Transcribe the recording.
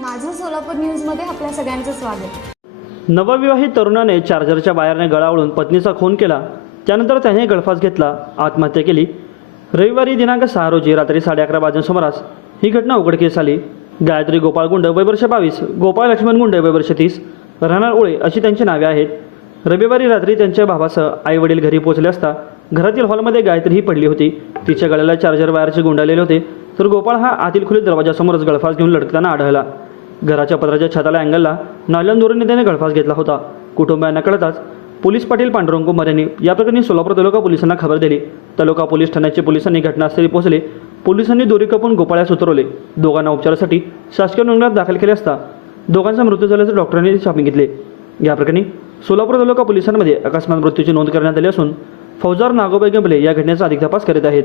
माझं सोलापूर न्यूजमध्ये आपल्या सगळ्यांचं स्वागत. नवविवाहित तरुणाने चार्जरच्या वायरने गळावळून पत्नीचा खून केला. त्यानंतर त्याने गळफास घेतला आत्महत्या केली. रविवारी दिनांक सहा रोजी रात्री साडे अकरा वाजून सुमारास ही घटना उघडकीस आली. गायत्री गोपाळ गुंड वयवर्ष बावीस गोपाळ लक्ष्मण गुंड वयवर्ष तीस राहणार ओळे अशी त्यांची नावे आहेत. रविवारी रात्री त्यांच्या भावासह आई वडील घरी पोहोचले असता घरातील हॉलमध्ये गायत्री ही पडली होती. तिच्या गळ्याला चार्जर वायरचे गुंडाळलेले होते. तर गोपाळ हा आतील खोलीत दरवाजासमोरच गळफास घेऊन लटकताना आढळला. घराच्या पत्राच्या छताला अँगलला नायलॉन दोरीने त्याने गळफास घेतला होता. कुटुंबियांना कळताच पोलीस पाटील पांडुरंग कुमार यांनी या प्रकरणी सोलापूर तालुका पोलिसांना खबर दिली. तालुका पोलीस ठाण्याचे पोलिसांनी घटनास्थळी पोहोचले. पोलिसांनी दोरी कापून गोपाळ्यास उतरवले. दोघांना उपचारासाठी शासकीय रुग्णालयात दाखल केले असता दोघांचा मृत्यू झाल्याचं डॉक्टरांनी छापी घेतले. या प्रकरणी सोलापूर तालुका पोलिसांमध्ये अकस्मात मृत्यूची नोंद करण्यात आली असून फौजदार नागोबाई गंबले या घटनेचा अधिक तपास करीत आहेत.